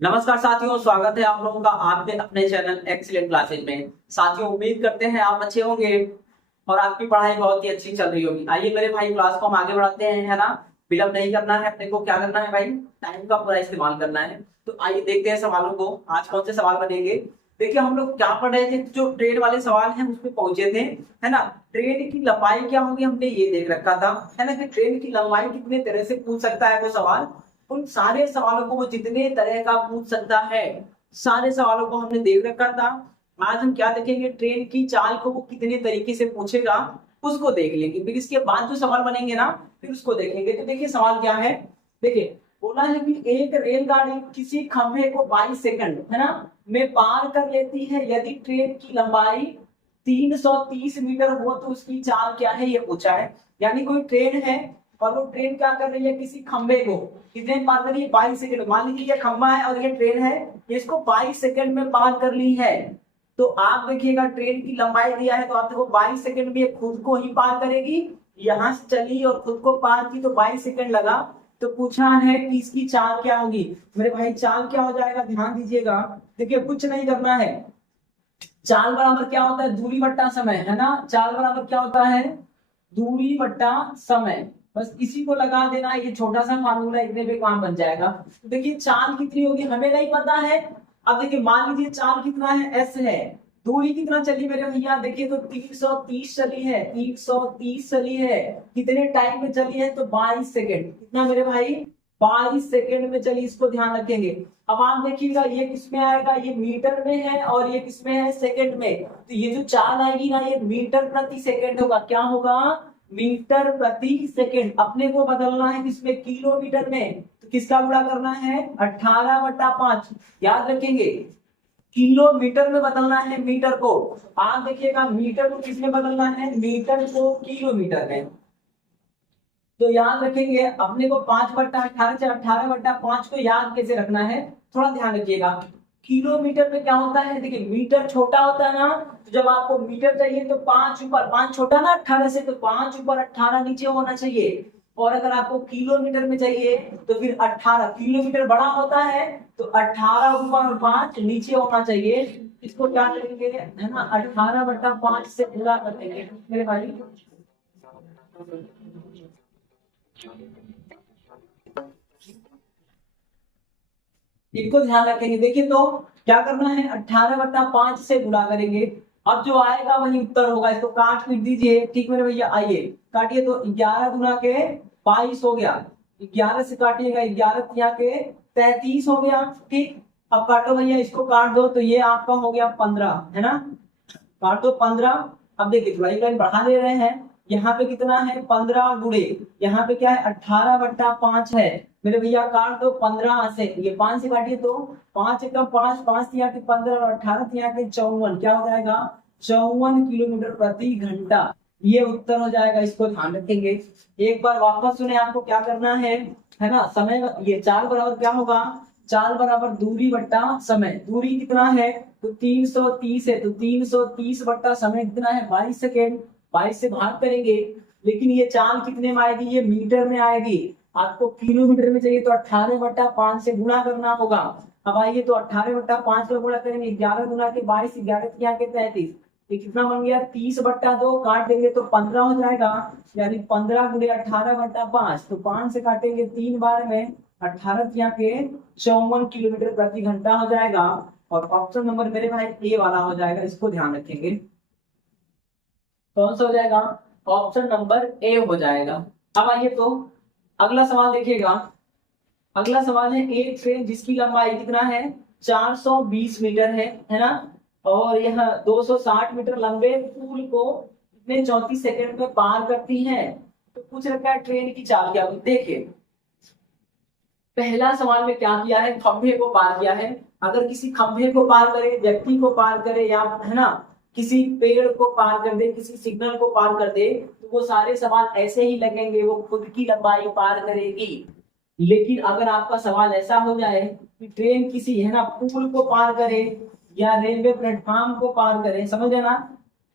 नमस्कार साथियों, स्वागत है आप लोगों का आपके अपने चैनल एक्सीलेंट क्लासेज में। साथियों, उम्मीद करते हैं आप अच्छे होंगे और आपकी पढ़ाई बहुत ही अच्छी चल रही होगी। आइए मेरे भाई, क्लास को हम आगे बढ़ाते हैं, है ना। विलंब नहीं करना है अपने को। क्या करना है भाई? टाइम का पूरा इस्तेमाल करना है। तो आइए देखते हैं सवालों को। आज कौन से सवाल बनेंगे? देखिए, हम लोग क्या पढ़ रहे थे, जो ट्रेन वाले सवाल हैं उस पे पहुंचे थे, है ना। ट्रेन की लंबाई क्या होगी हमने ये देख रखा था, है ना, कि ट्रेन की लंबाई कितने तरह से पूछ सकता है वो सवाल। उन सारे सवालों को वो जितने तरह का पूछ सकता है, सारे सवालों को हमने देख रखा था। आज हम क्या देखेंगे? ट्रेन की चाल को वो कितने तरीके से पूछेगा उसको देख लेंगे। फिर इसके बाद जो सवाल बनेंगे ना, फिर उसको देखेंगे। तो देखिए सवाल क्या है। देखिए, बोला है कि एक रेलगाड़ी किसी खंभे को 22 सेकंड, है ना, में पार कर लेती है। यदि ट्रेन की लंबाई 330 मीटर हो तो उसकी चाल क्या है, ये पूछा है। यानी कोई ट्रेन है और वो ट्रेन क्या कर रही है, किसी खंभे को कितने पार कर रही है? 22 सेकंड। मान लीजिए ये खंभा है और ये ट्रेन है, इसको 22 सेकंड में पार कर ली है। तो आप देखिएगा, ट्रेन की लंबाई दिया है तो आप देखो 22 सेकंड में खुद को ही पार करेगी। यहां से चली और खुद को पार की तो 22 सेकंड लगा। तो पूछा है कि इसकी चाल क्या होगी। मेरे भाई, चाल क्या हो जाएगा, ध्यान दीजिएगा। देखिए, कुछ नहीं करना है। चाल बराबर क्या होता है? दूरी बट्टा समय, है ना। चाल बराबर क्या होता है? दूरी बट्टा समय। बस इसी को लगा देना है। ये छोटा सा फार्मूला इतने पे काम बन जाएगा। तो देखिए, चाल कितनी होगी हमें नहीं पता है। अब देखिए, मान लीजिए चाल कितना है, एस है। दूरी कितना चली मेरे भैया? देखिए, तो 330 चली है, 330 चली है। कितने टाइम में चली है? तो 22 सेकेंड। कितना मेरे भाई? 22 सेकेंड में चली। इसको ध्यान रखेंगे। अब आप देखिएगा, ये किसमें आएगा? ये मीटर में है और ये किसमें है? सेकंड में। तो ये जो चाल आएगी ना, ये मीटर प्रति सेकंड होगा। क्या होगा? मीटर प्रति सेकंड। अपने को बदलना है किसमें? किलोमीटर में। तो किसका गुणा करना है? 18/5। याद रखेंगे, किलोमीटर में बदलना है मीटर को। आप देखिएगा, मीटर को किसमें बदलना है? मीटर को किलोमीटर में। तो याद रखेंगे, अपने को 5/18 से 18/5 को याद कैसे रखना है, थोड़ा ध्यान रखिएगा। किलोमीटर में क्या होता है? देखिए, मीटर छोटा होता है ना, तो जब आपको मीटर चाहिए तो 5 ऊपर, 5 छोटा ना 18 से, तो 5 ऊपर 18 नीचे होना चाहिए। और अगर आपको किलोमीटर में चाहिए तो फिर 18। किलोमीटर बड़ा होता है तो 18 ऊपर और 5 नीचे होना चाहिए। इसको क्या करेंगे, है ना, 18/5 से गुणा कर देंगे मेरे भाई। इनको ध्यान रखेंगे। देखिए, तो क्या करना है? 18/5 से गुणा करेंगे। अब जो आएगा वही उत्तर होगा। इसको काट पीट दीजिए। ठीक मेरे भैया, आइए काटिए। तो 11 गुना के 22 हो गया। 11 से काटिएगा, 11 यहाँ के 33 हो गया। ठीक, अब काटो भैया, इसको काट दो तो ये आपका हो गया 15, है ना। काट दो 15। अब देखिए, थोड़ा एक लाइन बढ़ा दे रहे हैं। यहाँ पे कितना है? 15 गुणे, यहाँ पे क्या है? 18/5 है मेरे भैया। काट दो 15 से, ये 5 से काटिए तो 5 एकम 5, 5 तिया के 15 और 18 तिया के 54। क्या हो जाएगा? 54 किलोमीटर प्रति घंटा। ये उत्तर हो जाएगा। इसको ध्यान रखेंगे। एक बार वापस सुने, आपको क्या करना है ना। समय, ये चाल बराबर क्या होगा? चाल बराबर दूरी बट्टा समय। दूरी कितना है? तो 330 है, तो 330 बट्टा समय कितना है? 22 सेकेंड। 22 से भाग करेंगे। लेकिन ये चाल कितने में आएगी? ये मीटर में आएगी। आपको किलोमीटर में चाहिए तो 18/5 से गुणा करना होगा। अब आइए, तो 18/5 का गुणा करेंगे। 11 गुना के 22, 11 तिया के 33। ये कितना बन गया? 30/2। काट देंगे तो 15 हो जाएगा। यानी 15 गुणे 18/5। तो 5 से काटेंगे 3 बार में, 18 तिया के 54 किलोमीटर प्रति घंटा हो जाएगा। और ऑप्शन नंबर मेरे भाई ए वाला हो जाएगा। इसको ध्यान रखेंगे। कौन सा हो जाएगा? ऑप्शन नंबर ए हो जाएगा। अब आइए, तो अगला सवाल देखिएगा। अगला सवाल है, एक ट्रेन जिसकी लंबाई कितना है? 420 मीटर है ना। और यह 260 मीटर लंबे पुल को कितने 34 सेकंड में पार करती है। तो पूछ रखा है ट्रेन की चाल क्या होगी। देखिए, पहला सवाल में क्या किया है? खंभे को पार किया है। अगर किसी खंभे को पार करे, व्यक्ति को पार करे, या है ना, किसी पेड़ को पार कर दे, किसी सिग्नल को पार कर दे, तो वो सारे सवाल ऐसे ही लगेंगे, वो खुद की लंबाई पार करेगी। लेकिन अगर आपका सवाल ऐसा हो जाए कि ट्रेन किसी, है ना, पुल को पार करे या रेलवे प्लेटफॉर्म को पार करे, समझ ना,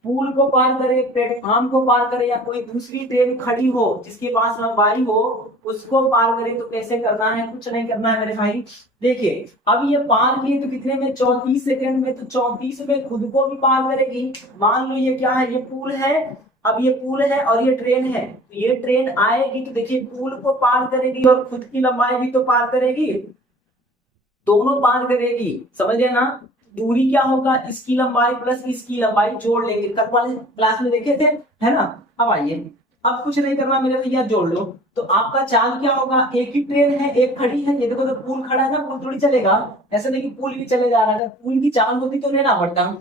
पुल को पार करे, प्लेटफॉर्म को पार करे, या कोई दूसरी ट्रेन खड़ी हो जिसके पास लंबाई हो उसको पार करे, तो कैसे करना है? कुछ नहीं करना है मेरे भाई। देखिए अब ये पार किए तो कितने में? 34 सेकंड में। तो 34 में खुद को भी पार करेगी। मान लो ये क्या है? ये पुल है। अब ये पुल है और ये ट्रेन है। ये ट्रेन आएगी तो देखिए पुल को पार करेगी और खुद की लंबाई भी तो पार करेगी, दोनों पार करेगी। समझ गए ना? दूरी क्या होगा? इसकी लंबाई प्लस इसकी लंबाई जोड़ लेंगे। कल वाले क्लास में देखे थे, है ना? अब आइए, अब कुछ नहीं करना मेरे भैया, जोड़ लो। तो आपका चाल क्या होगा? एक ही ट्रेन है, एक खड़ी है। ये देखो तो पुल खड़ा है ना, पुल थोड़ी चलेगा। ऐसा नहीं कि पुल भी चले जा रहा है। अगर पुल की चाल होती तो लेना पड़ता,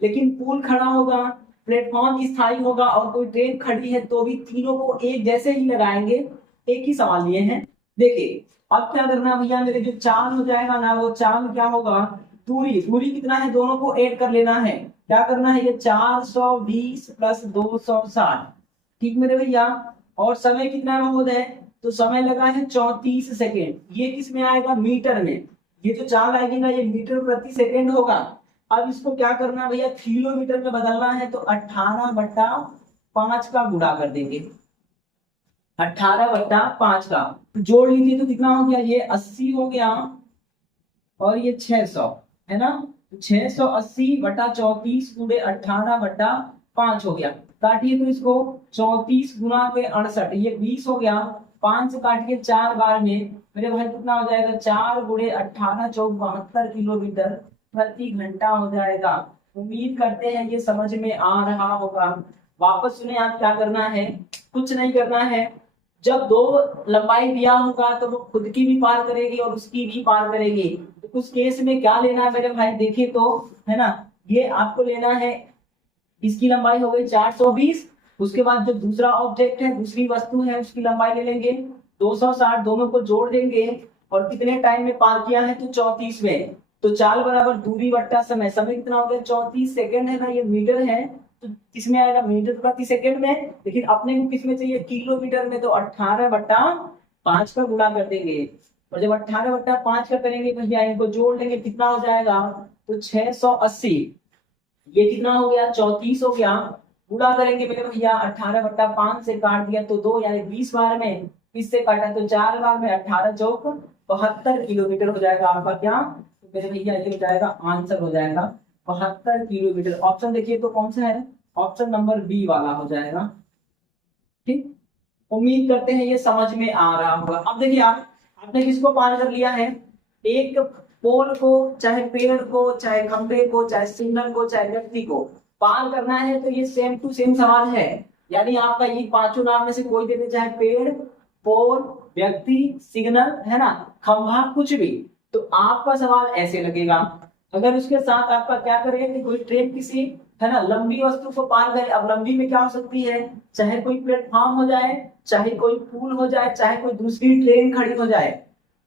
लेकिन पुल खड़ा होगा, प्लेटफॉर्म स्थायी होगा और कोई ट्रेन खड़ी है, तो भी तीनों को एक जैसे ही लगाएंगे। एक ही सवाल लिए हैं। देखिए अब क्या करना भैया, मेरे जो चाल हो जाएगा ना, वो चाल क्या होगा? दूरी, दूरी कितना है? दोनों को ऐड कर लेना है। क्या करना है? ये 420 प्लस 260, ठीक मेरे भैया। और समय कितना महोदय है? तो समय लगा है 34 सेकेंड। ये किस में आएगा? मीटर में। ये जो चाल आएगी ना, ये मीटर प्रति सेकेंड होगा। अब इसको क्या करना है भैया? किलोमीटर में बदलना है। तो 18/5 का गुणा कर देंगे। 18/5 का जोड़ लीजिए तो कितना हो गया? ये 80 हो गया और ये 600, है ना? 680/34 गुणे 18/5 हो गया। काटिए तो इसको, 34 गुना के 68, ये 20 हो गया। 5 से काटिए 4 बार में, मेरे भाई कितना हो जाएगा? 4 गुणे 18 चौक 72 किलोमीटर प्रति घंटा हो जाएगा। उम्मीद करते हैं ये समझ में आ रहा होगा। वापस सुने, आप क्या करना है? कुछ नहीं करना है। जब दो लंबाई दिया होगा तो वो खुद की भी पार करेगी और उसकी भी पार करेगी। तो उस केस में क्या लेना है मेरे भाई? देखिए तो, है ना, ये आपको लेना है, इसकी लंबाई हो गई 420। उसके बाद जो दूसरा ऑब्जेक्ट है, दूसरी वस्तु है, उसकी लंबाई ले लेंगे 260, दोनों को जोड़ देंगे। और कितने टाइम में पार किया है? तो 34 में। तो चाल बराबर दूरी बट्टा समय। समय कितना हो गया? 34 सेकेंड है ना, ये मीटर है, तो किसमें आएगा? मीटर प्रति सेकेंड में। लेकिन अपने को किसमें चाहिए? किलोमीटर में। तो 18/5 का गुणा कर देंगे। और जब 18/5 का करेंगे भैया, इनको जोड़ लेंगे, कितना हो जाएगा? तो 680। ये कितना हो गया? 34 हो गया। गुणा करेंगे मेरे भैया, 18/5 से काट दिया तो 2, यानी 20 बार में। इससे काटा तो 4 बार में, 18 चौक 72 किलोमीटर हो जाएगा आपका। क्या? तो मेरे भैया ये हो जाएगा, आंसर हो जाएगा 72 किलोमीटर। ऑप्शन देखिए तो कौन सा है? ऑप्शन नंबर बी वाला हो जाएगा। ठीक, उम्मीद करते हैं ये समझ में आ रहा होगा। अब देखिए आपने किसको पार कर लिया है? एक पोल को, चाहे पेड़ को, चाहे खंभे को, चाहे सिग्नल को, चाहे व्यक्ति को पार करना है। तो ये सेम टू सेम सवाल है। यानी आपका ये पांचों नाम में से कोई दे दे, चाहे पेड़, पोल, व्यक्ति, सिग्नल, है ना, खंभा, कुछ भी, तो आपका सवाल ऐसे लगेगा। अगर उसके साथ आपका क्या करेगा कि कोई ट्रेन किसी, है ना, लंबी वस्तु को पार करे। अब लंबी में क्या हो सकती है? चाहे कोई प्लेटफॉर्म हो जाए, चाहे कोई पुल हो जाए, चाहे कोई दूसरी ट्रेन खड़ी हो जाए।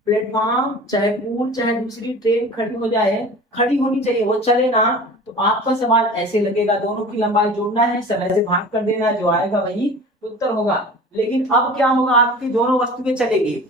प्लेटफॉर्म, चाहे पुल, चाहे दूसरी ट्रेन खड़ी हो जाए, खड़ी होनी चाहिए, वो चले ना। तो आपका सवाल ऐसे लगेगा, दोनों की लंबाई जोड़ना है, समय से भाग कर देना है, जो आएगा वही उत्तर होगा। लेकिन अब क्या होगा? आपकी दोनों वस्तुएं चलेगी।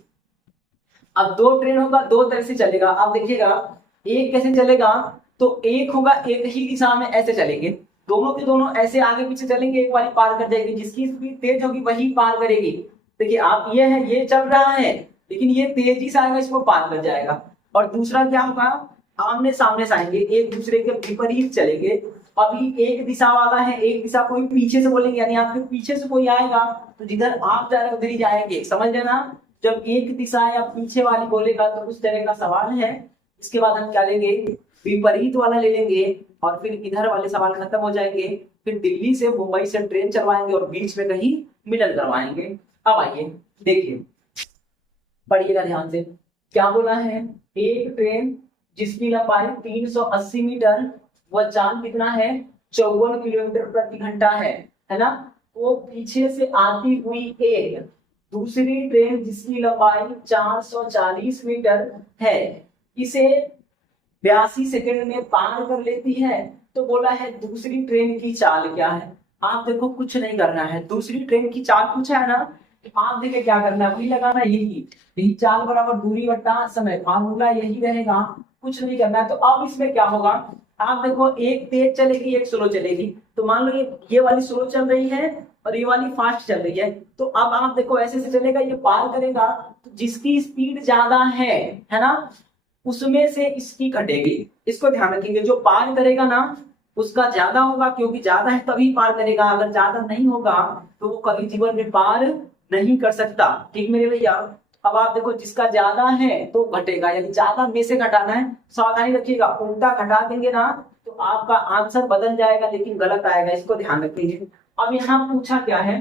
अब दो ट्रेन होगा, दो तरह से चलेगा। आप देखिएगा, एक कैसे चलेगा? तो एक होगा एक ही दिशा में ऐसे चलेंगे, दोनों के दोनों ऐसे आगे पीछे चलेंगे, एक वाली पार कर जाएगी, जिसकी स्पीड तेज होगी वही पार करेगी। देखिए आप, ये है, ये चल रहा है, लेकिन ये तेजी से आएगा, इसको पार कर जाएगा। और दूसरा क्या होगा? आमने सामने से आएंगे, एक दूसरे के विपरीत चलेंगे। अभी एक दिशा वाला है, एक दिशा कोई पीछे से बोलेंगे, यानी आपके पीछे से कोई आएगा तो जिधर आप जा रहे हैं उधर ही जाएंगे। समझ लेना, जब एक दिशा या पीछे वाली बोलेगा तो उस तरह का सवाल है। इसके बाद हम क्या लेंगे? विपरीत वाला ले लेंगे, और फिर इधर वाले सवाल खत्म हो जाएंगे। फिर दिल्ली से मुंबई से ट्रेन चलवाएंगे और बीच में कहीं मिलन करवाएंगे। अब आइए देखिए, पढ़िएगा ध्यान से। क्या बोला है? एक ट्रेन जिसकी लंबाई 380 मीटर, वह चाल कितना है? 54 किलोमीटर प्रति घंटा है ना? वो पीछे से आती हुई एक दूसरी ट्रेन जिसकी लंबाई 440 मीटर है, इसे 82 सेकंड में पार कर लेती है। तो बोला है दूसरी ट्रेन की चाल क्या है? आप देखो, कुछ नहीं करना है, दूसरी ट्रेन की चाल पूछा है ना, तो आप देखिए क्या करना है, वही लगाना, यही चाल बराबर दूरी बट्टा समय, फार्मूला यही रहेगा, कुछ नहीं करना है। तो अब इसमें क्या होगा? आप देखो एक तेज चलेगी एक स्लो चलेगी, तो मान लो ये वाली स्लो चल रही है और ये वाली फास्ट चल रही है, तो अब आप देखो ऐसे से चलेगा, ये पार करेगा, तो जिसकी स्पीड ज्यादा है ना, उसमें से इसकी घटेगी। इसको ध्यान रखेंगे, जो पार करेगा ना उसका ज्यादा होगा, क्योंकि ज्यादा है तभी पार करेगा, अगर ज्यादा नहीं होगा तो वो कभी जीवन में पार नहीं कर सकता। ठीक मेरे भैया। अब आप देखो जिसका ज्यादा है तो घटेगा, यानी ज्यादा में से घटाना है, सावधानी रखिएगा, उल्टा घटा देंगे ना तो आपका आंसर बदल जाएगा लेकिन गलत आएगा, इसको ध्यान रखेंगे। अब यहाँ पूछा क्या है,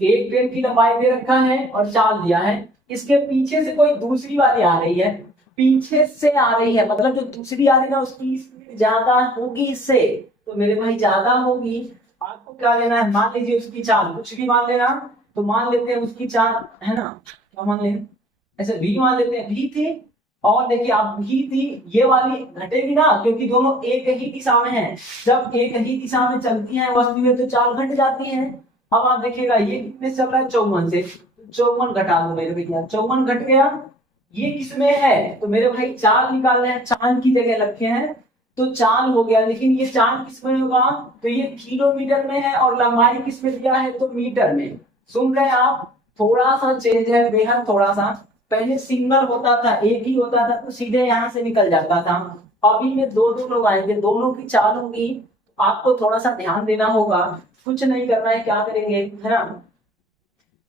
एक पेड़ की लंबाई दे रखा है और चाल दिया है, इसके पीछे से कोई दूसरी वाली आ रही है, पीछे से आ रही है, मतलब जो दूसरी आ रही है ना उसकी स्पीड ज्यादा होगी इससे, तो मेरे भाई ज्यादा होगी। आपको क्या लेना है, मान लीजिए उसकी चाल, कुछ भी मान लेना, तो मान लेते हैं उसकी चाल है ना, क्या मान लें, ऐसे भी मान लेते हैं, भी थी, और देखिए आप भी थी, ये वाली घटेगी ना, क्योंकि दोनों एक ही दिशा में है, जब एक ही दिशा में चलती है वस्तु में तो चाल घट जाती है। अब आप देखिएगा ये कितने से चल रहा है, 54 से, 54 घटा दो मेरे भैया, 54 घट गया, ये किसमें है, तो मेरे भाई चाल निकालना है, चाल की जगह रखे हैं तो चाल हो गया, लेकिन ये चाल किसमें होगा, तो ये किलोमीटर में है और लंबाई किसमें दिया है, तो मीटर में। सुन रहे हैं आप, थोड़ा सा चेंज है, बेहद थोड़ा सा, पहले सिंगल होता था, एक ही होता था तो सीधे यहाँ से निकल जाता था, अभी में दो दो लोग आएंगे, दोनों की चाल होगी, आपको थोड़ा सा ध्यान देना होगा, कुछ नहीं करना है, क्या करेंगे है ना,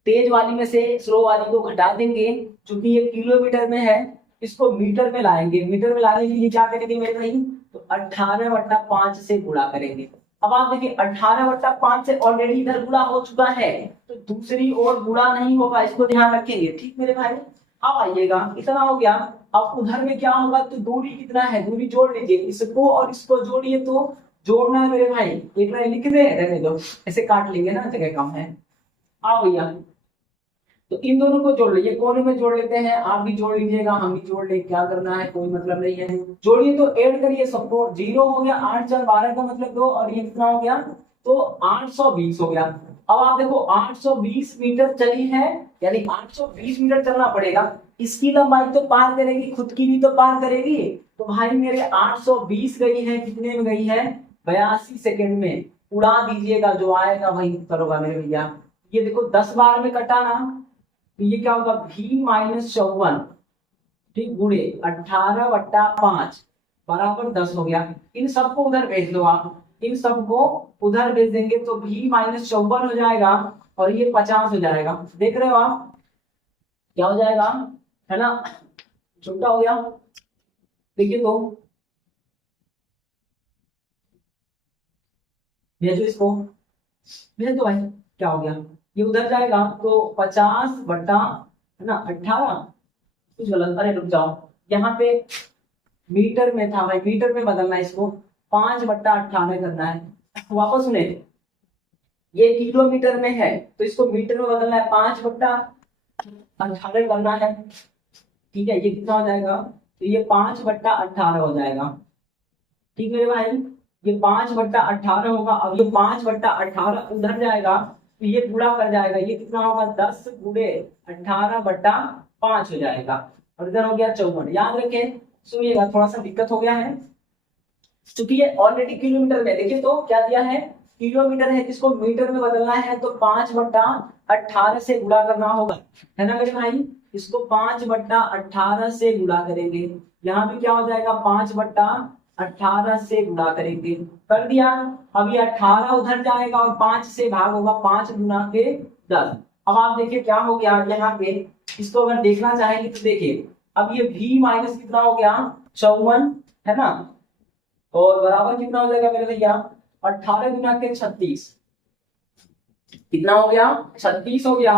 तेज वाली में से स्लो वाली को घटा देंगे, क्योंकि ये किलोमीटर में है, इसको मीटर में लाएंगे, मीटर में लाने के लिए क्या करेंगे मेरे भाई, तो 18/5 से गुणा करेंगे। अब आप देखिए 18/5 से ऑलरेडी इधर गुणा हो चुका है, तो दूसरी ओर गुणा नहीं होगा, इसको ध्यान रखेंगे, ठीक मेरे भाई। अब आइएगा, इतना हो गया, अब उधर में क्या होगा, तो दूरी कितना है, दूरी जोड़ लीजिए, इसको और इसको जोड़िए, तो जोड़ना है मेरे भाई, एक लाइन लिख दे, रहने दो, ऐसे काट लेंगे ना, जगह कम है। आओ भैया, तो इन दोनों को जोड़ लीजिए, कोने में जोड़ लेते हैं, आप भी जोड़ लीजिएगा, हम भी जोड़ ले, क्या करना है कोई मतलब नहीं है, जोड़िए तो ऐड करिए सबको, 0 हो गया, 8 4 12 का मतलब 2, और ये कितना हो गया, तो 820 हो गया। अब आप देखो 820 मीटर चली है, यानी 820 मीटर चलना पड़ेगा, इसकी लंबाई तो पार करेगी, खुद की भी तो पार करेगी, तो भाई मेरे 820 गई है, कितने में गई है, 82 सेकेंड में, उड़ा दीजिएगा, जो आएगा वही उत्तर होगा मेरे भैया। ये देखो 10 बार में कटा ना, तो ये क्या होगा, v-54, ठीक, गुणे 18/5 बराबर 10 हो गया, इन सबको उधर भेज दो आप, इन सबको उधर भेज देंगे तो v-54 हो जाएगा और ये 50 हो जाएगा, देख रहे हो आप क्या हो जाएगा, है ना, छोटा हो गया, देखिए तो भेजो इसको, भेज दो भाई, क्या हो गया, ये उधर जाएगा तो 50 है ना 18, कुछ गलत, अरे रुक जाओ, यहाँ पे मीटर में था भाई, मीटर में बदलना है इसको, 5/18 करना है, वापस सुने, ये किलोमीटर में है तो इसको मीटर में बदलना है, 5/18 करना है, ठीक है, ये कितना हो जाएगा, तो ये 5/18 हो जाएगा, ठीक है भाई, ये 5/18 होगा, अब ये 5/18 उधर जाएगा तो ये गुणा कर जाएगा, ये कितना होगा, 10 गुणे 18/5 हो जाएगा, और इधर हो गया 54, याद रखें, सुनिएगा थोड़ा सा दिक्कत हो गया है, क्योंकि ये ऑलरेडी किलोमीटर में, देखिए तो क्या दिया है, किलोमीटर है, जिसको मीटर में बदलना है तो 5/18 से गुणा करना होगा, है ना मेरे भाई, इसको 5/18 से गुणा करेंगे, यहाँ भी क्या हो जाएगा, 5/18 से गुणा करेंगे, कर दिया, अब ये 18 उधर जाएगा और 5 से भाग होगा, 5 गुना के 10। अब आप देखिए क्या हो गया, यहाँ पे इसको अगर देखना चाहेंगे तो देखिए, अब ये v माइनस कितना हो गया, 54, है ना, और बराबर कितना हो जाएगा मेरे भैया, 18 गुना के 36, कितना हो गया, 36 हो गया,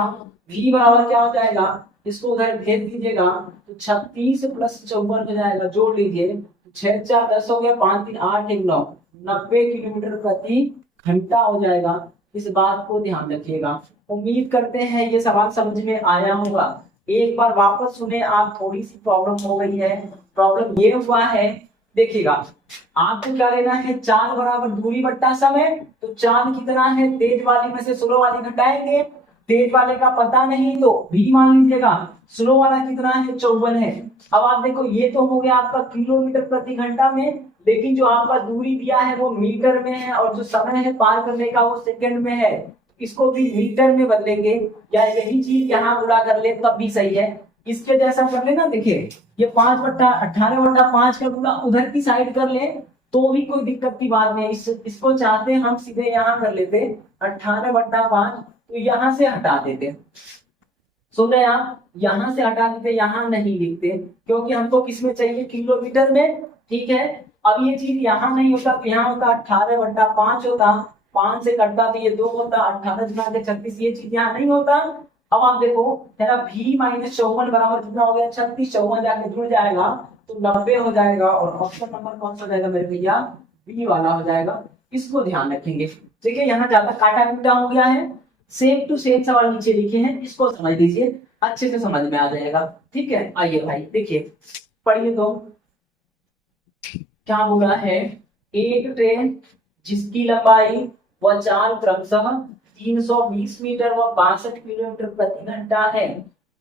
v बराबर क्या हो जाएगा, इसको उधर भेज दीजिएगा तो 36 + 54 हो जाएगा, जोड़ लीजिए, 6 4 10 हो गया, 5 3 8 1 9, 90 किलोमीटर प्रति घंटा हो जाएगा, इस बात को ध्यान रखिएगा। उम्मीद करते हैं ये सवाल समझ में आया होगा, एक बार वापस सुने आप, थोड़ी सी प्रॉब्लम हो गई है, प्रॉब्लम ये हुआ है, देखिएगा आपको क्या लेना है, चाल बराबर दूरी बट्टा समय, तो चाल कितना है, तेज वाली में से स्लो वाली घटाएंगे, तेज वाले का पता नहीं तो भी मान लीजिएगा, स्लो वाला कितना है, 54 है। अब आप देखो ये तो हो गया आपका किलोमीटर प्रति घंटा में, लेकिन जो आपका दूरी दिया है वो मीटर में है और जो समय है पार करने का वो सेकंड में है, इसको भी मीटर में बदलेंगे या यही चीज यहाँ गुणा कर ले तब भी सही है। इसके जैसा कर लेना, देखिए ये 5/18/5 का गुणा उधर की साइड कर ले तो भी कोई दिक्कत की बात नहीं। इसको चाहते हम सीधे यहाँ कर लेते 18/5, तो यहाँ से हटा देते, सुन रहे हैं आप, यहाँ से हटा देते, यहाँ नहीं लिखते क्योंकि हमको किस में चाहिए, किलोमीटर में। ठीक है, अब ये चीज यहाँ नहीं होता तो यहाँ होता 18/5 होता, 5 से कटता तो ये 2 होता, 18×36, ये चीज यहाँ नहीं होता। अब आप देखो है ना, v - 54 बराबर कितना हो गया, 36, 54 जाके जुड़ जाएगा तो 90 हो जाएगा और ऑप्शन नंबर कौन सा हो जाएगा मेरे भैया, बी वाला हो जाएगा। इसको ध्यान रखेंगे। देखिए यहाँ ज्यादा काटा पीटा हो गया है, सेम टू सेम सवाल नीचे लिखे हैं, इसको समझ लीजिए, अच्छे से समझ में आ जाएगा। ठीक है, आइए भाई देखिए पढ़िए तो क्या बोला है, एक ट्रेन जिसकी लंबाई व चाल क्रमशः 320 मीटर व 62 किलोमीटर प्रति घंटा है,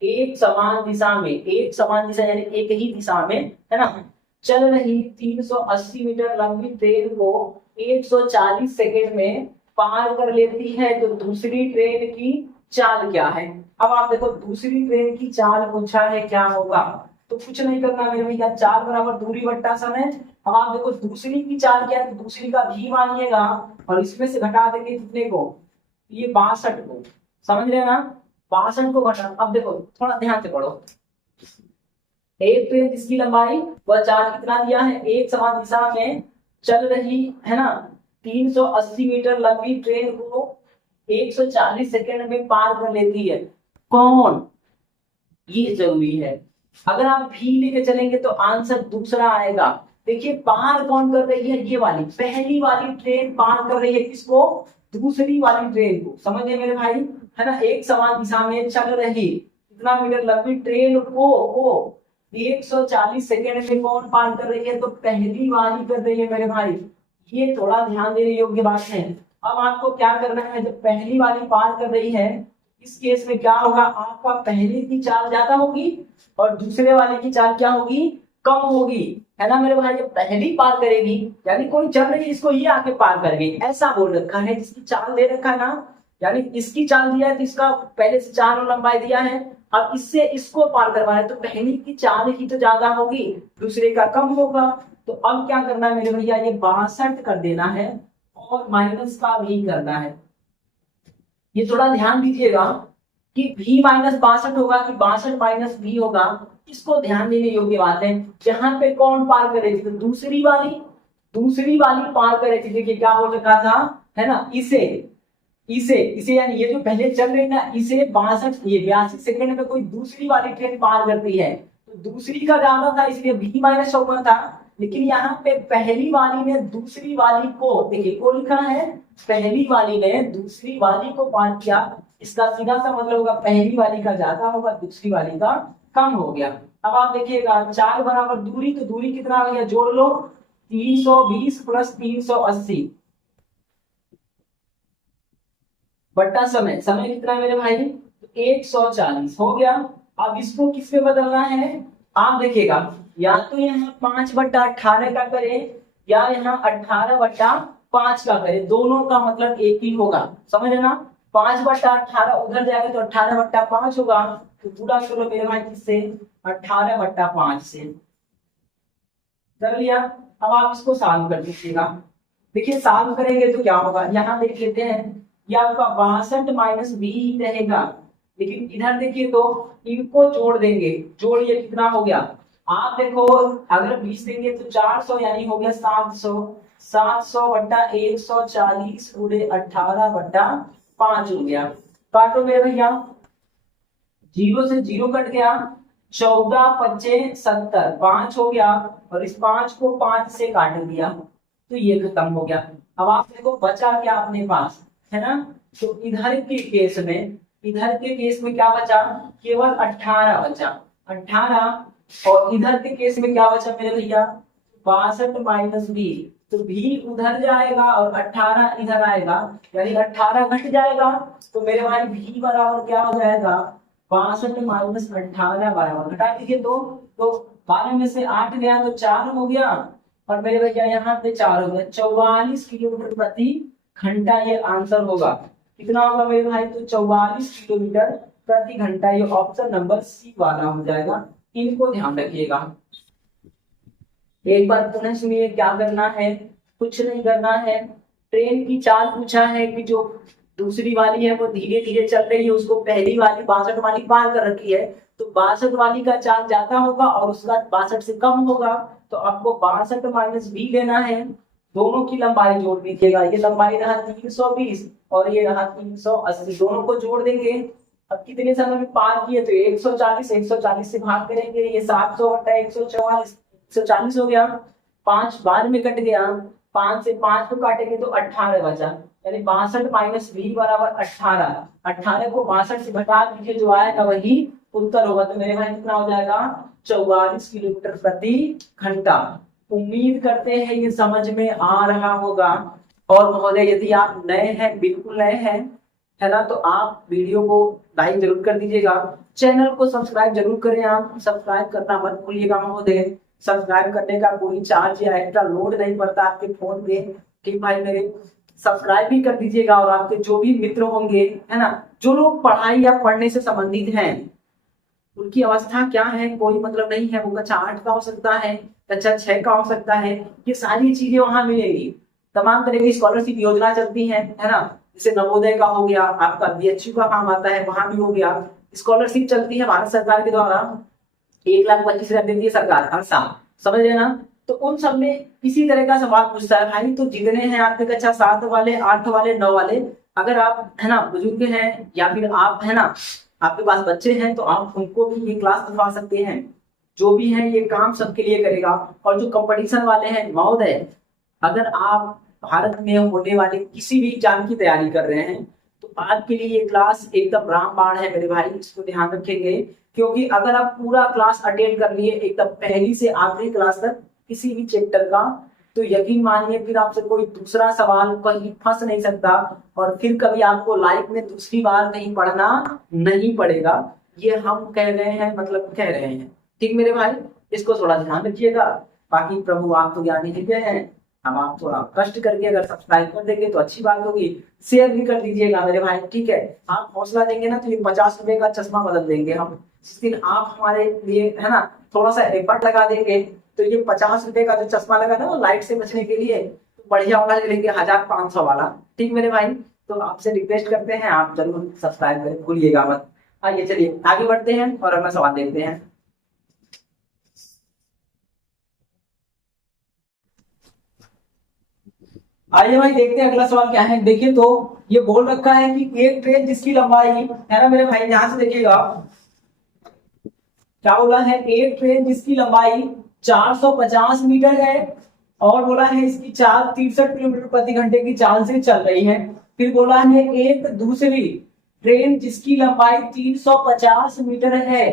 एक समान दिशा में, एक समान दिशा यानी एक ही दिशा में है ना, चल रही 380 मीटर लंबी ट्रेन को 140 सेकेंड में पार कर लेती है तो दूसरी ट्रेन की चाल क्या है। अब आप देखो दूसरी ट्रेन की चाल पूछा है क्या होगा, तो कुछ नहीं करना मेरे भैया, चाल बराबर दूरी बट्टा समय। अब आप देखो दूसरी की चाल क्या है, तो दूसरी का भी मानिएगा और इसमें से घटा देंगे कितने को, ये 62 को, समझ रहे हैं ना, 62 को घटा। अब देखो थोड़ा ध्यान से पढ़ो, एक ट्रेन जिसकी लंबाई व चाल कितना दिया है, एक समान दिशा में चल रही है ना, 380 मीटर लंबी ट्रेन को 140 सेकेंड में पार कर लेती है, कौन, ये जरूरी है। अगर आप भी लेके चलेंगे तो आंसर दूसरा आएगा। देखिए पार कौन कर रही है, ये वाली पहली वाली ट्रेन पार कर रही है किसको, दूसरी वाली ट्रेन को, समझे मेरे भाई, है ना, एक समान दिशा में चल रही कितना मीटर लंबी ट्रेन को 140 सेकेंड में कौन पार कर रही है, तो पहली वाली कर रही है मेरे भाई, ये थोड़ा ध्यान देने योग्य बात है। अब आपको क्या करना है, जब पहली वाली पार कर रही है इस केस में क्या होगा, आपका पहले की चाल ज्यादा होगी और दूसरे वाले की चाल क्या होगी, कम होगी, है ना मेरे भाई। जब पहली पार करेगी यानी कोई चल रही इसको ये आके पार करेगी, ऐसा बोल रखा है, जिसकी चाल दे रखा है ना, यानी इसकी चाल दिया है तो इसका पहले से 4 लंबाई दिया है, अब इससे इसको पार करवाना है तो पहली की चाल ही तो ज्यादा होगी, दूसरे का कम होगा। तो अब क्या करना है मेरे भैया, ये 62 कर देना है और माइनस का भी करना है। ये थोड़ा ध्यान दीजिएगा कि v - 62 होगा कि 62 - v होगा, इसको ध्यान देने योग्य बात है। यहाँ पे कौन पार करेगी, तो दूसरी वाली पार करेगी। देखिए क्या बोल रखा था, है ना, इसे यानी ये जो पहले चल रही ना, इसे 82 सेकंड में कोई दूसरी वाली ट्रेन पार करती है, तो दूसरी का ज्यादा था इसलिए v - 54 था, लेकिन यहाँ पे पहली वाली ने दूसरी वाली को, देखिए को लिखा है, पहली वाली ने दूसरी वाली को पार किया, इसका सीधा सा मतलब होगा पहली वाली का ज्यादा होगा, दूसरी वाली का कम हो गया। अब आप देखिएगा 4 बराबर दूरी, तो दूरी कितना हो गया, जोड़ लो, 320 + 380 बट्टा समय कितना है मेरे भाई, 140 हो गया। अब इसको किस में बदलना है, आप देखिएगा या तो यहाँ 5/18 का करे या यहाँ 18/5 का करे, दोनों का मतलब एक ही होगा, समझ ना, 5/18 उधर जाएगा तो 18/5 होगा, तो पूरा करो मेरे भाई किससे, 18/5 से कर लिया। अब आप इसको सॉल्व कर दीजिएगा। देखिए सॉल्व करेंगे तो क्या होगा, यहाँ देख लेते हैं, ये आपका 62 - 20 रहेगा, लेकिन इधर देखिए तो इनको जोड़ देंगे, जोड़िए कितना हो गया, आप देखो अगर 20 देंगे तो 400 यानी हो गया 700 बट्टा 140 पूरे 18/5 हो गया। काटो मेरे भैया, 0 से 0 कट गया, 14 × 5 = 70, 5 हो गया और इस 5 को 5 से काट दिया तो ये खत्म हो गया। अब आप देखो बचा क्या अपने पास, है ना, तो इधर के केस में क्या बचा, केवल 18 बचा, 18, और इधर के केस में क्या बचा मेरे भैया, 62 - 20, तो भी उधर जाएगा और 18 इधर आएगा, यानी 18 घट जाएगा, तो मेरे भाई भी बराबर क्या हो जाएगा, 62 - 18 बराबर, घटा दीजिए तो 12 में से 8 गया तो 4 हो गया, और मेरे भैया यहाँ पे 4 हो गया, 44 किलोमीटर प्रति घंटा ये आंसर होगा। कितना होगा मेरे भाई? तो 44 किलोमीटर प्रति घंटा, ये ऑप्शन नंबर सी वाला हो जाएगा। इनको ध्यान रखिएगा। एक बार पुनः सुनिए, क्या करना है, कुछ नहीं करना है। ट्रेन की चाल पूछा है कि जो दूसरी वाली है वो धीरे धीरे चल रही है, उसको पहली वाली 62 वाली पार कर रखी है, तो 62 वाली का चाल ज्यादा होगा और उसका 62 से कम होगा, तो आपको 62 माइनस बी लेना है। दोनों की लंबाई जोड़ दीजिएगा, ये लंबाई रहा 320 और ये रहा 380, दोनों को जोड़ देंगे। अब कितने समय में पार किए? तो 140 से भाग करेंगे, ये 700 बटा 140 हो गया। 5 बार में कट गया, 5 से 5 को काटेंगे तो 18 बचा, यानी 62 माइनस बी बराबर 18। 18 को 62 से घटा दीजिए, जो आएगा वही उत्तर होगा। तो मेरे भाई कितना हो जाएगा? 44 किलोमीटर प्रति घंटा। उम्मीद करते हैं ये समझ में आ रहा होगा। और महोदय यदि आप नए हैं, बिल्कुल नए हैं, है ना, तो आप वीडियो को लाइक जरूर कर दीजिएगा, चैनल को सब्सक्राइब जरूर करें। आप सब्सक्राइब करना मत भूलिएगा महोदय। सब्सक्राइब करने का कोई चार्ज या एक्स्ट्रा लोड नहीं पड़ता आपके फोन पे, कि भाई मेरे सब्सक्राइब भी कर दीजिएगा। और आपके जो भी मित्र होंगे, है ना, जो लोग पढ़ाई या पढ़ने से संबंधित हैं, उनकी अवस्था क्या है कोई मतलब नहीं है, वो कक्षा 8 का हो सकता है, कक्षा 6 का हो सकता है, ये सारी चीजें वहां मिलेगी। तमाम तरह की स्कॉलरशिप योजना चलती है ना, जैसे नवोदय का हो गया, आपका बीएचयू का काम आता है, वहां भी हो गया। स्कॉलरशिप चलती है भारत सरकार के द्वारा, 1,25,000 देती है सरकार हर साल, समझ रहे ना। तो उन सब में इसी तरह का सवाल पूछता है भाई। तो जितने हैं आपके कक्षा 7 वाले, 8 वाले, 9 वाले, अगर आप, है ना, बुजुर्ग हैं या फिर आप, है ना, आपके पास बच्चे हैं, तो आप उनको भी ये क्लास दिखवा सकते हैं। जो भी है ये काम सबके लिए करेगा। और जो कंपटीशन वाले हैं महोदय, अगर आप भारत में होने वाले किसी भी एग्जाम की तैयारी कर रहे हैं, तो आपके लिए ये क्लास एकदम रामबाण है मेरे भाई, इसको ध्यान रखेंगे। क्योंकि अगर आप पूरा क्लास अटेंड कर लिए एकदम पहली से आखिरी क्लास तक किसी भी चैप्टर का, तो यकीन मानिए फिर आपसे कोई दूसरा सवाल कहीं फंस नहीं सकता, और फिर कभी आपको लाइफ में दूसरी बार कहीं पढ़ना नहीं पड़ेगा। ये हम कह रहे हैं, मतलब कह रहे हैं, ठीक मेरे भाई, इसको थोड़ा ध्यान रखिएगा। बाकी प्रभु आप तो ज्ञानी हृदय हैं, हम आप थोड़ा कष्ट करके अगर सब्सक्राइब कर देंगे तो अच्छी बात होगी, शेयर भी कर दीजिएगा मेरे भाई, ठीक है। आप हौसला देंगे ना, तो ये 50 रुपए का चश्मा बदल देंगे हम। जिस दिन आप हमारे लिए, है ना, थोड़ा सा एफर्ट लगा देंगे, तो ये 50 रुपए का जो चश्मा लगा ना, वो लाइट से बचने के लिए, तो बढ़िया वाला लेंगे 1500 वाला, ठीक मेरे भाई। तो आपसे रिक्वेस्ट करते हैं, आप जरूर सब्सक्राइब करें, भूलिएगा मत। आइए चलिए आगे बढ़ते हैं और अगला सवाल देखते हैं। आइए भाई देखते हैं अगला सवाल क्या है। देखिए तो ये बोल रखा है कि एक ट्रेन जिसकी लंबाई, है ना मेरे भाई, ध्यान से देखिएगा, क्या बोला है, एक ट्रेन जिसकी लंबाई 450 मीटर है, और बोला है इसकी चाल 63 किलोमीटर प्रति घंटे की चाल से चल रही है। फिर बोला है एक दूसरी ट्रेन जिसकी लंबाई 350 मीटर है,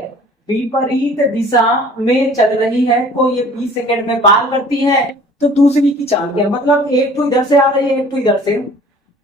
विपरीत दिशा में चल रही है, को ये 20 सेकंड में पार करती है, तो दूसरी की चाल क्या है? मतलब एक तो इधर से आ रही है, एक तो इधर से,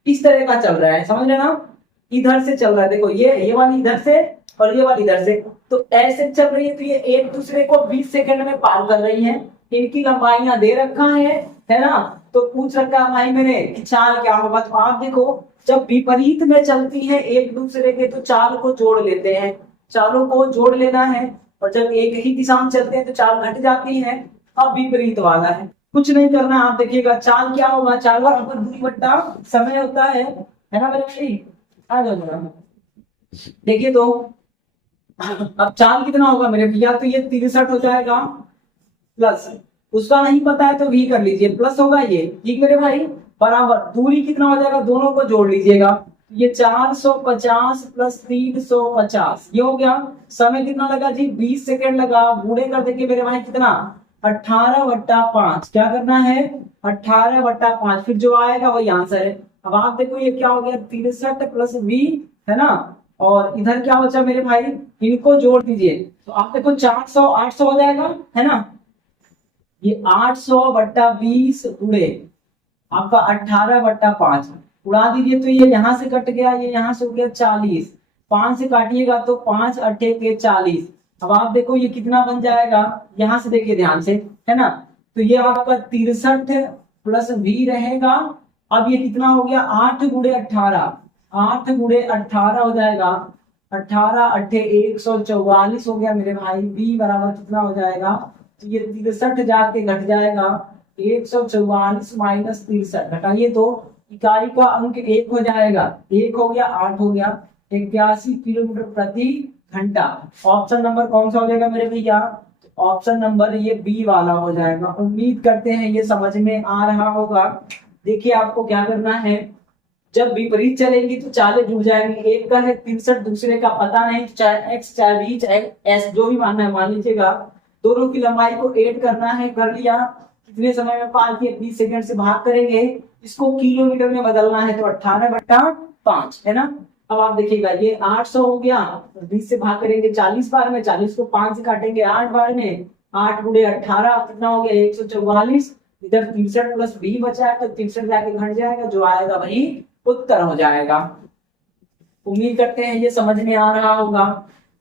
इस तरह का चल रहा है, समझ रहे ना, इधर से चल रहा है, देखो ये वाली इधर से और ये वाली इधर से, तो ऐसे चल रही है, तो ये एक दूसरे को 20 सेकंड में पार कर रही है। इनकी लंबाइयां दे रखा है ना, तो पूछ रखा है भाई मैंने कि चाल क्या होगा। तो आप देखो, जब विपरीत में चलती है एक दूसरे के, तो चाल को जोड़ लेते हैं, चालों को जोड़ लेना है। और जब एक ही दिशा में चलते हैं तो चाल घट जाती है। अब विपरीत वाला है, कुछ नहीं करना, आप देखिएगा चाल क्या होगा, चाल बराबर दूरी बट्टा समय होता है ना मेरे भाई। आ जाओ, देखिए तो अब चाल कितना होगा मेरे भैया, तो ये 63 हो जाएगा, प्लस उसका नहीं पता है तो भी कर लीजिए, प्लस होगा ये, ठीक मेरे भाई, बराबर दूरी कितना हो जाएगा, दोनों को जोड़ लीजिएगा, ये 450 प्लस 350, ये हो गया। समय कितना लगा जी, 20 सेकंड लगा। बूढ़े कर देंगे मेरे भाई कितना, 18/5, क्या करना है, 18/5, फिर जो आएगा वही आंसर है। अब आप देखो ये क्या हो गया, 63 प्लस 20, है ना, और इधर क्या बचा मेरे भाई, इनको जोड़ दीजिए, तो आप देखो 400 800 हो जाएगा, है ना, ये 800/20 गुणे आपका 18/5, उड़ा दीजिए, तो ये यहाँ से कट गया, ये यहाँ से हो गया 40, 5 से काटिएगा तो 5 8 के 40। अब आप देखो ये कितना बन जाएगा, यहाँ से देखिए ध्यान से, है ना, तो ये आपका 63 प्लस v रहेगा। अब ये कितना हो गया, 8 गुणे 18, 8 गुणे 18 हो जाएगा, 18 अट्ठे 144 हो गया मेरे भाई। v बराबर कितना हो जाएगा, तो ये 63 जाके घट जाएगा 144 माइनस 63, घटाइए तो इकाई का अंक 1 हो जाएगा, 1 हो गया 8 हो गया, 81 किलोमीटर प्रति घंटा। ऑप्शन नंबर कौन सा हो जाएगा मेरे भैया, ऑप्शन नंबर ये बी वाला हो जाएगा। उम्मीद करते हैं ये समझ में आ रहा होगा। देखिए आपको क्या करना है, जब विपरीत चलेंगी तो चालें जुड़ जाएंगी। एक का है 63, दूसरे का पता नहीं, चाहे x चाहे v चाहे s जो भी मानना है मान लीजिएगा। दोनों की लंबाई को ऐड करना है, कर लिया। कितने समय में पार किए, 20 सेकंड से भाग करेंगे। इसको किलोमीटर में बदलना है तो 18/5 है ना। अब आप देखिएगा ये 800 हो गया, 20 से भाग करेंगे 40 बार में, 40 को 5 से काटेंगे 8 बार में, 8 गुणे 18 कितना हो गया 144। इधर 63 प्लस b बचा है तो 63 जाके घट जाएगा, जो आएगा वही उत्तर हो जाएगा। उम्मीद करते हैं ये समझ में आ रहा होगा।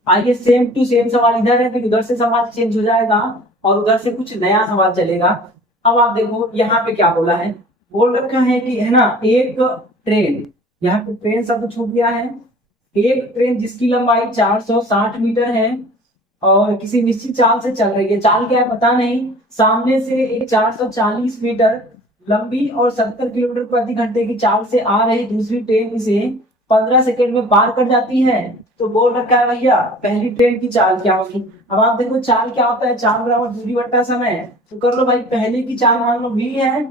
आइए सेम टू सेम सवाल इधर है, फिर उधर से सवाल चेंज हो जाएगा और उधर से कुछ नया सवाल चलेगा। अब आप देखो यहाँ पे क्या बोला है, बोल रखा है कि है ना एक ट्रेन, यहाँ पे ट्रेन शब्द छूट गया है। एक ट्रेन जिसकी लंबाई 460 मीटर है और किसी निश्चित चाल से चल रही है, चाल क्या है पता नहीं, सामने से एक 440 मीटर लंबी और 70 किलोमीटर प्रति घंटे की चाल से आ रही दूसरी ट्रेन इसे 15 सेकंड में पार कर जाती है। तो बोल रखा है भैया पहली ट्रेन की चाल क्या होगी। अब आप देखो चाल क्या होता है, चाल बराबर दूरी बट्टा समय। तो कर लो भाई, पहले की चाल मान लो v है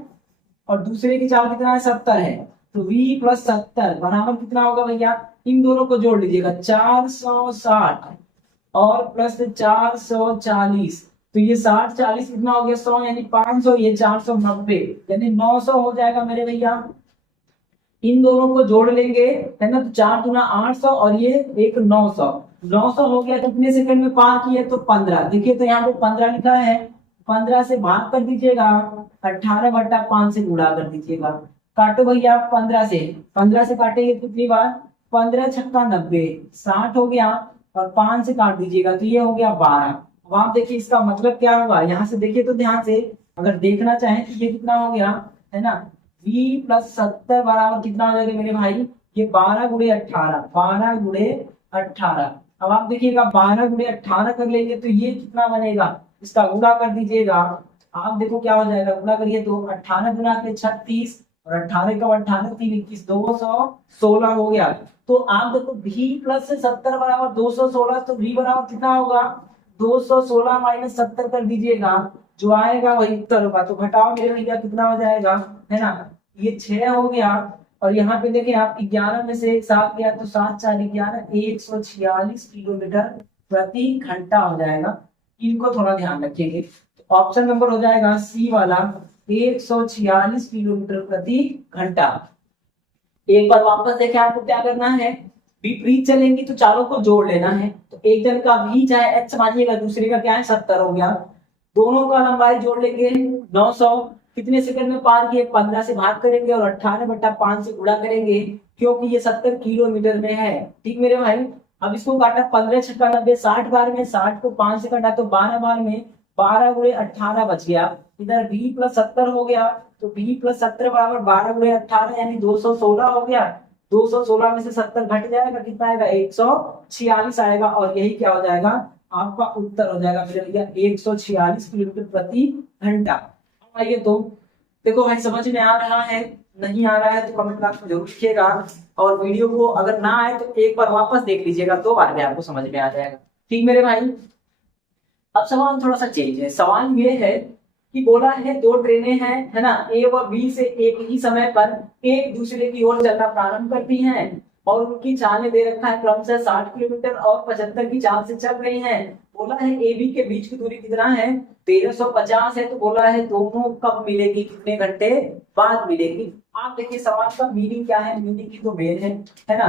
और दूसरे की चाल कितना है 70 है, तो v प्लस 70 बराबर कितना होगा भैया, इन दोनों को जोड़ लीजिएगा 460 और प्लस 440, तो ये 60 40 कितना हो गया 100 यानी 500, ये 490 यानी 900 हो जाएगा मेरे भैया। इन दोनों को जोड़ लेंगे है ना, तो 4 दूना 800 और ये एक 900, 900 हो गया। कितने सेकंड में पार किए, तो 15। देखिए तो यहाँ पे 15 लिखा है, 15 से भाग कर दीजिएगा, 18/5 से गुणा कर दीजिएगा। काटो भैया 15 से काटेंगे कितनी बार, 15 छक्का 90, 60 हो गया और 5 से काट दीजिएगा तो ये हो गया 12। अब आप देखिए इसका मतलब क्या होगा, यहाँ से देखिए तो ध्यान से, अगर देखना चाहें तो ये कितना हो गया है ना, v प्लस 70 बराबर कितना हो जाएगा मेरे भाई, ये 12 गुणे 18, 12 गुणे 18। अब आप देखिएगा 12 गुणे 18 कर लेंगे तो ये कितना बनेगा, इसका गुणा कर दीजिएगा। आप देखो क्या हो जाएगा, गुणा करिए तो 18 गुना के 36 और 18 का 18 3 21 216 हो गया। तो आप देखो v प्लस 70 बराबर 216, तो v बराबर कितना होगा 216 माइनस 70 कर दीजिएगा, जो आएगा वही उत्तर होगा। तो घटाओ मेरे भैया कितना हो जाएगा है ना, ये 6 हो गया और यहाँ पे देखिए आप 11 में से 7 गया तो 7 4 11 146 किलोमीटर प्रति घंटा हो जाएगा। इनको थोड़ा ध्यान रखिएगा। तो ऑप्शन नंबर हो जाएगा सी वाला 146 किलोमीटर प्रति घंटा। एक बार वापस देखें आपको क्या करना है, विपरीत चलेंगी तो चारों को जोड़ लेना है। तो एक जन का v चाहे x मानिएगा, दूसरे का क्या है 70 हो गया, दोनों का लंबाई जोड़ लेंगे 900। कितने सेकंड में पार किए, 15 से भाग करेंगे और 18/5 से गुणा करेंगे, क्योंकि ये 70 किलोमीटर में है। ठीक मेरे भाई, अब इसको काटा 15 छक्का 90, 60 बार में, 60 को 5 से काटा तो 12 बार में, 12 गुणे 18 बच गया। इधर v प्लस 70 हो गया, तो v प्लस 70 बराबर 12 गुणे 18 यानी 216 हो गया। 216 में से 70 घट जाएगा, कितना आएगा 146 आएगा और यही क्या हो जाएगा आपका उत्तर हो जाएगा मेरे भैया 146 किलोमीटर प्रति घंटा। आइए तो देखो भाई समझ में आ रहा है, नहीं आ रहा है तो कमेंट बॉक्स में जरूर लिखिएगा और वीडियो को अगर ना आए तो एक बार वापस देख लीजिएगा, 2 बार में आपको समझ में आ जाएगा। ठीक मेरे भाई, अब सवाल थोड़ा सा चेंज है। सवाल ये है कि बोला है 2 ट्रेनें हैं है ना, ए व बी से एक ही समय पर एक दूसरे की ओर चलना प्रारंभ करती हैं और उनकी चालें दे रखा है क्रमशः 60 किलोमीटर और 75 की चाल से चल रही हैं। बोला है ए बी के बीच की दूरी कितना है 1350 है, तो बोला है दोनों कब मिलेगी, कितने घंटे बाद मिलेगी। आप देखिए सवाल का मीनिंग क्या है, मीनिंग की तो मेल है ना।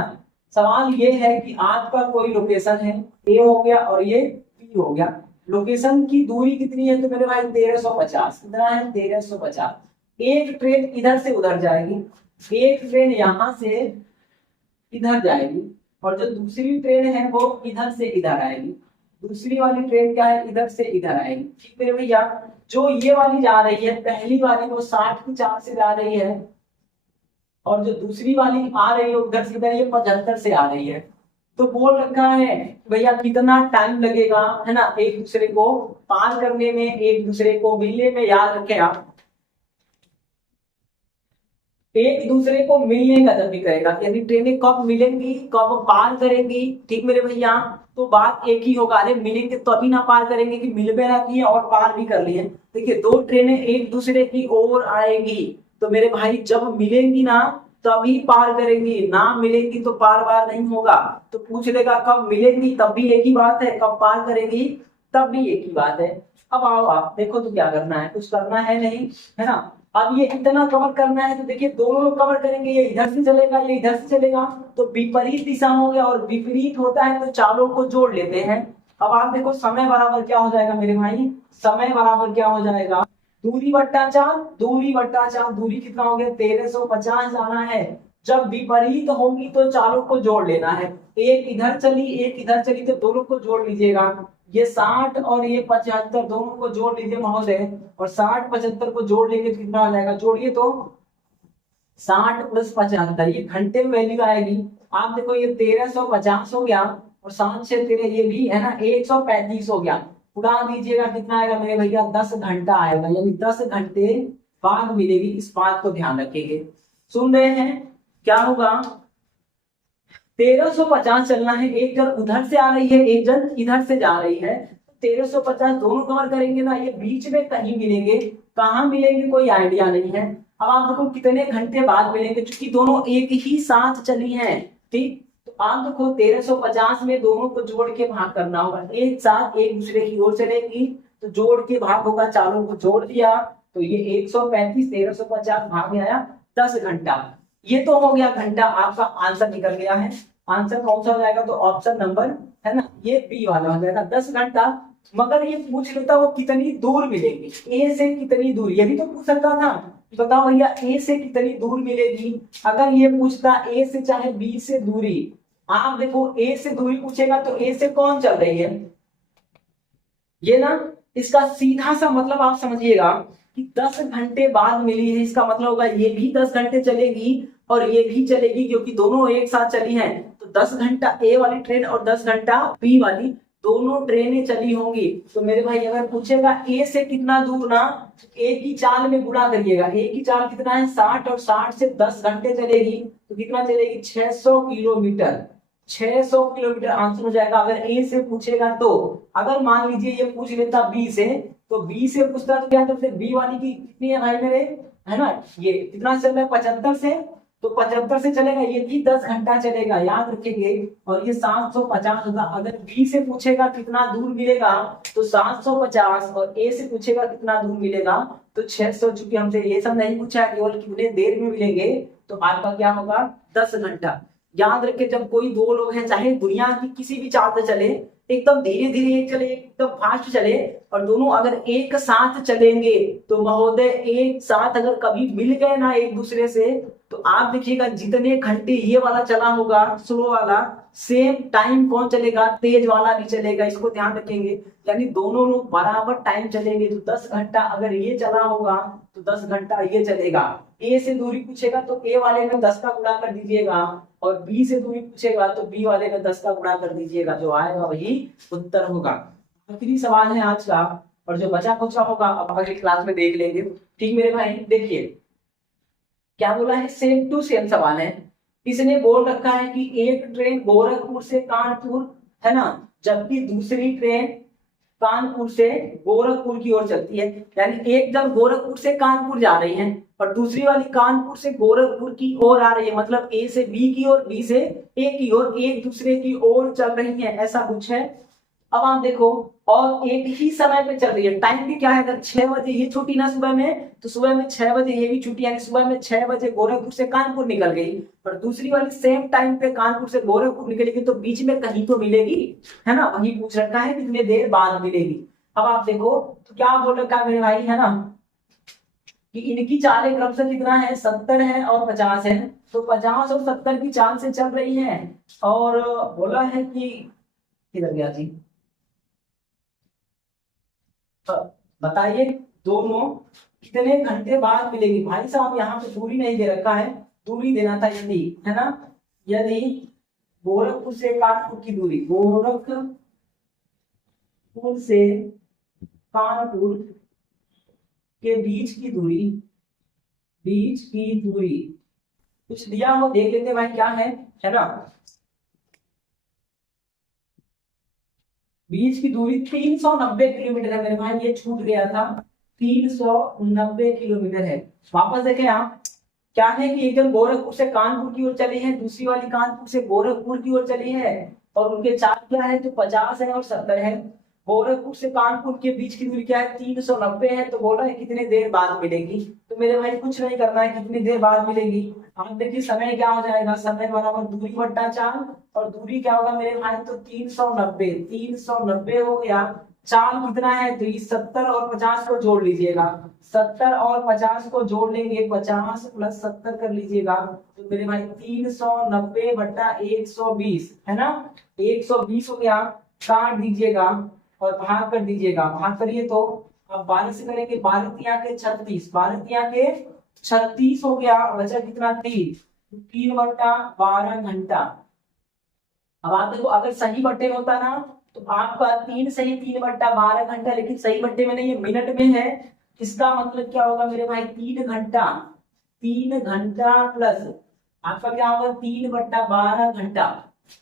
सवाल ये है कि आपका कोई लोकेशन है, ए हो गया और ये बी हो गया, लोकेशन की दूरी कितनी है, तो मेरे भाई 1350, कितना है 1350। एक ट्रेन इधर से उधर जाएगी, एक ट्रेन यहां से इधर जाएगी और जो दूसरी ट्रेन है वो इधर से इधर आएगी। दूसरी वाली ट्रेन क्या है, इधर से इधर आएगी। ठीक मेरे भैया, जो ये वाली जा रही है पहली वाली वो 60 की चाल से जा रही है, और जो दूसरी वाली आ रही है उधर से इधर ये 75 से आ रही है। तो बोल रखा है भैया कितना टाइम लगेगा, है ना, एक दूसरे को पार करने में, एक दूसरे को मिलने में। याद रखें आप, एक दूसरे को मिलने का जब भी करेगा, यानी ट्रेनें कब मिलेंगी, कब पार करेंगी, ठीक मेरे भैया, तो बात एक ही होगा। अरे मिलेंगे तो अभी ना पार करेंगे कि मिल भी ना किए और पार भी कर लिए। देखिए दो ट्रेनें एक दूसरे की ओर आएंगी, तो मेरे भाई जब मिलेंगी ना तभी पार करेंगी, ना मिलेंगी तो पार वार नहीं होगा। तो पूछ लेगा कब मिलेंगी, तब भी एक ही बात है, कब पार करेंगी तब भी एक ही बात है। अब आओ आप देखो तो क्या करना है, कुछ करना है नहीं, है ना। अब ये इतना कवर करना है तो देखिए दोनों लोग कवर करेंगे, ये इधर से चलेगा ये इधर से चलेगा, तो विपरीत दिशा हो गया, और विपरीत होता है तो चालों को जोड़ लेते हैं। अब आप देखो समय बराबर क्या हो जाएगा मेरे भाई, समय बराबर क्या हो जाएगा, दूरी बट्टा चाल, दूरी बट्टा चाल, दूरी कितना हो गया 1350 जाना है। जब विपरीत होगी तो चालों को जोड़ लेना है, एक इधर चली एक इधर चली तो दोनों को जोड़ लीजिएगा। ये 60 और ये 75 दोनों को जोड़ लीजिए महोदय, और 60 75 को जोड़ लेंगे तो कितना आ जाएगा, जोड़िए तो 60 प्लस 75 ये घंटे में वैल्यू आएगी। आप देखो ये 1350 हो गया, और 7 से 13 ये भी है ना 135 हो गया। उड़ा दीजिएगा कितना आएगा मेरे भैया, 10 घंटा आएगा, यानी 10 घंटे बाद मिलेगी। इस बात को ध्यान रखेंगे, सुन रहे हैं क्या होगा। 1350 चलना है, एक जन उधर से आ रही है एक जन इधर से जा रही है, 1350 दोनों कवर करेंगे ना, ये बीच में कहीं मिलेंगे, कहाँ मिलेंगे कोई आइडिया नहीं है। अब आप देखो कितने घंटे बाद मिलेंगे, क्योंकि दोनों एक ही साथ चली हैं। ठीक, तो आप देखो 1350 में दोनों को जोड़ के भाग करना होगा, एक साथ एक दूसरे की ओर चलेगी तो जोड़ के भाग होगा, चारों को जोड़ दिया तो ये 135 1350 भाग में आया 10 घंटा। ये तो हो गया घंटा, आपका आंसर निकल गया है। आंसर कौन सा हो जाएगा, तो ऑप्शन नंबर है ना ये बी वाला हो जाएगा 10 घंटा। मगर ये पूछ लेता वो कितनी दूर मिलेगी, ए से कितनी दूर, ये भी तो पूछ सकता था। बताओ भैया ए से कितनी दूर मिलेगी, अगर ये पूछता ए से चाहे बी से दूरी, आप देखो ए से दूरी पूछेगा तो ए से कौन चल रही है, ये ना, इसका सीधा सा मतलब आप समझिएगा कि 10 घंटे बाद मिली है, इसका मतलब होगा ये भी 10 घंटे चलेगी और ये भी चलेगी, क्योंकि दोनों एक साथ चली हैं। तो 10 घंटा ए वाली ट्रेन और 10 घंटा बी वाली दोनों ट्रेनें चली होंगी। तो मेरे भाई अगर पूछेगा ए से कितना दूर ना, ए की चाल में गुणा करिएगा, ए की चाल कितना है 60, और 60 से 10 घंटे चलेगी तो कितना चलेगी 600 किलोमीटर, 600 किलोमीटर आंसर हो जाएगा अगर ए से पूछेगा तो। अगर मान लीजिए ये पूछ लेता बी से, तो बी से पूछता तो क्या करते, बी वाली की कितनी है भाई मेरे, है ना, ये कितना चल रहा है 75 से, तो 75 से चलेगा, ये भी 10 घंटा चलेगा, याद रखेंगे। और ये 750 होगा। अगर बी से पूछेगा कितना दूर मिलेगा तो 750, और ए से पूछेगा कितना दूर मिलेगा तो 600। चूंकि हमसे ये सब नहीं पूछा है केवल कितने देर में मिलेंगे, तो आपका क्या होगा 10 घंटा। याद रखे जब कोई दो लोग हैं चाहे दुनिया की किसी भी चाल पे चले, एकदम धीरे धीरे एक चले एकदम फास्ट चले, और दोनों अगर एक साथ चलेंगे तो महोदय एक साथ अगर कभी मिल गए ना एक दूसरे से, तो आप देखिएगा जितने घंटे ये वाला चला होगा स्लो वाला, सेम टाइम कौन चलेगा, तेज वाला भी चलेगा, इसको ध्यान रखेंगे। यानी दोनों लोग बराबर टाइम चलेंगे, तो 10 घंटा अगर ये चला होगा तो 10 घंटा ये चलेगा। ए से दूरी पूछेगा तो ए वाले में 10 का गुणा कर दीजिएगा, और बी से दूरी पूछेगा तो बी वाले में 10 का गुणा कर दीजिएगा, जो आएगा वही उत्तर होगा। आखिरी सवाल है आज का, और जो बचा कुचा होगा अब अगली क्लास में देख लेंगे। ठीक मेरे भाई, देखिए क्या बोला है, सेम टू सेम सवाल है। इसने बोल रखा है कि एक ट्रेन गोरखपुर से कानपुर, है ना, जबकि दूसरी ट्रेन कानपुर से गोरखपुर की ओर चलती है। यानी एक जब गोरखपुर से कानपुर जा रही है और दूसरी वाली कानपुर से गोरखपुर की ओर आ रही है, मतलब ए से बी की ओर, बी से ए की ओर, एक दूसरे की ओर चल रही है, ऐसा कुछ है। अब आप देखो, और एक ही समय पे चल रही है, टाइम भी क्या है, अगर 6 बजे ये छुट्टी ना सुबह में, तो सुबह में 6 बजे ये भी छुट्टी, यानी सुबह में 6 बजे गोरखपुर से कानपुर निकल गई, और दूसरी वाली सेम टाइम पे कानपुर से गोरखपुर निकलेगी, तो बीच में कहीं तो मिलेगी, है ना, वही पूछ रखा है कितने देर बाद मिलेगी। अब आप देखो तो क्या बोल रखा है मेरे भाई, है ना, कि इनकी चालें क्रमशः कितना है 70 है और 50 है, तो 50 और 70 की चाल से चल रही है। और बोला है कि किधर गया जी, बताइए दोनों कितने घंटे बाद मिलेगी। भाई साहब यहाँ पे दूरी नहीं दे रखा है, दूरी देना था यदि, है ना, यदि गोरखपुर से कानपुर की दूरी, गोरखपुर से कानपुर के बीच की दूरी कुछ दिया हो, देख लेते भाई क्या है ना। बीच की दूरी 390 किलोमीटर है मेरे भाई, ये छूट गया था, 390 किलोमीटर है। वापस देखें आप, क्या है कि एक जन गोरखपुर से कानपुर की ओर चली है, दूसरी वाली कानपुर से गोरखपुर की ओर चली है, और उनके चार्ज क्या है, तो 50 है और 70 है। गोरखपुर से कानपुर के बीच की दूरी क्या है, 390 है। तो बोला है कितने देर बाद मिलेगी, तो मेरे भाई कुछ नहीं करना है, कितनी देर बाद मिलेगी। आप देखिए समय क्या हो जाएगा, समय बराबर दूरी बट्टा 4, और दूरी क्या होगा मेरे भाई, तो 390 हो गया। चाल कितना है, तो 70 और 50 को जोड़ लीजिएगा, 70 और 50 को जोड़ लेंगे, 50 प्लस 70 कर लीजिएगा, तो मेरे भाई 390 बट्टा 120 है ना, 120 हो गया। काट दीजिएगा और भाग कर दीजिएगा, भाग करिए तो अब 12 से करेंगे, 12 तिया के 36, 12 तिया के 36 हो गया, बचा कितना 3 बट्टा 12 घंटा। अब आप देखो अगर सही बट्टे में होता ना तो आपका 3 सही 3 बट्टा 12 घंटा, लेकिन सही बट्टे में नहीं है, मिनट में है। इसका मतलब क्या होगा मेरे भाई, 3 घंटा, 3 घंटा प्लस आपका क्या होगा, 3 बट्टा 12 घंटा,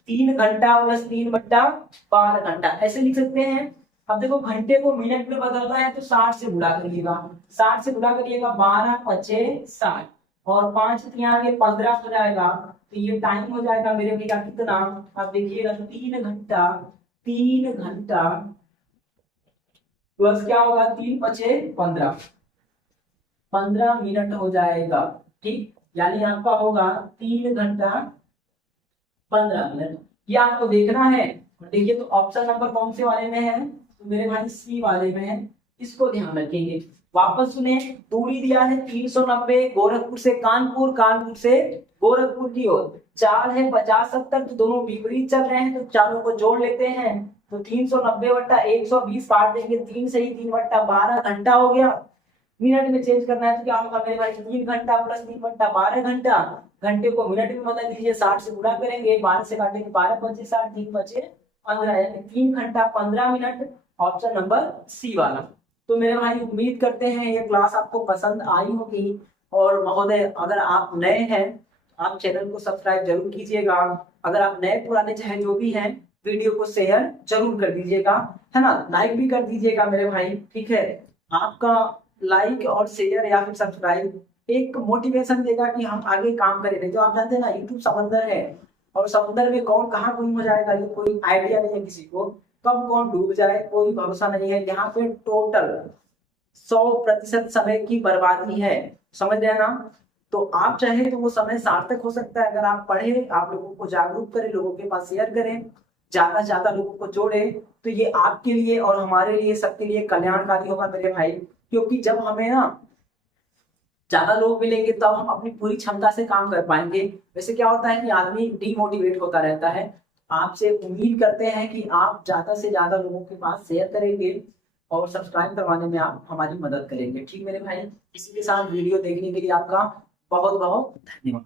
3 घंटा प्लस 3 बट्टा 12 घंटा, ऐसे लिख सकते हैं। अब देखो घंटे को मिनट में बदलना है तो 60 से गुणा करिएगा, 60 से गुणा करिएगा, 12 पचे 60 और 5 यहाँ के 15 हो जाएगा, तो ये टाइम हो जाएगा मेरे भैया कितना, आप देखिएगा 3 घंटा प्लस क्या होगा, 3 पचे 15, 15 मिनट हो जाएगा। ठीक, यानी आपका होगा 3 घंटा 15 मिनट। ये आपको देखना है। देखिए तो ऑप्शन नंबर कौन से वाले में है, तो मेरे भाई सी वाले में है, इसको ध्यान रखेंगे। वापस सुने, दूरी दिया है 390 गोरखपुर से कानपुर, कानपुर से गोरखपुर की ओर, चाल है 50 70, तो दोनों विपरीत चल रहे हैं, तो चारों को जोड़ लेते हैं, तो 390 बट्टा 120 काट देंगे, 3 सही 3 बट्टा 12 घंटा हो गया। मिनट में चेंज करना है तो क्या होगा मेरे भाई, 3 घंटा प्लस 3 बट्टा 12 घंटा, घंटे को मिनट में बदल दीजिए, 60 से गुणा करेंगे, 12 से काटेंगे, 12 पचे 60, 3 पचे 15, यानी 3 घंटा 15 मिनट, ऑप्शन नंबर सी वाला। तो मेरे भाई उम्मीद करते हैं ये क्लास आपको पसंद आई होगी, और महोदय अगर आप नए हैं आप चैनल को सब्सक्राइब जरूर कीजिएगा, अगर आप नए पुराने चाहे जो भी हैं वीडियो को शेयर जरूर कर दीजिएगा, है ना, लाइक भी कर दीजिएगा मेरे भाई। ठीक है, आपका लाइक और शेयर या फिर सब्सक्राइब एक मोटिवेशन देगा कि हम आगे काम करें। नहीं तो आप जानते हैं ना, यूट्यूब समंदर है, और समंदर में कौन कहाँ गुम हो जाएगा ये कोई आइडिया नहीं है किसी को, कब कौन डूब जाए कोई भरोसा नहीं है। यहाँ पे टोटल 100% समय की बर्बादी है, समझ रहे हैं ना। तो आप चाहे तो वो समय सार्थक हो सकता है अगर आप पढ़े, आप लोगों को जागरूक करें, लोगों के पास शेयर करें, ज्यादा से ज्यादा लोगों को जोड़े, तो ये आपके लिए और हमारे लिए सबके लिए कल्याणकारी होगा मेरे भाई। क्योंकि जब हमें ना ज्यादा लोग मिलेंगे तब हम अपनी पूरी क्षमता से काम कर पाएंगे। वैसे क्या होता है कि आदमी डीमोटिवेट होता रहता है। आपसे उम्मीद करते हैं कि आप ज्यादा से ज्यादा लोगों के पास शेयर करेंगे और सब्सक्राइब करवाने में आप हमारी मदद करेंगे। ठीक मेरे भाई, इसी के साथ वीडियो देखने के लिए आपका बहुत बहुत धन्यवाद।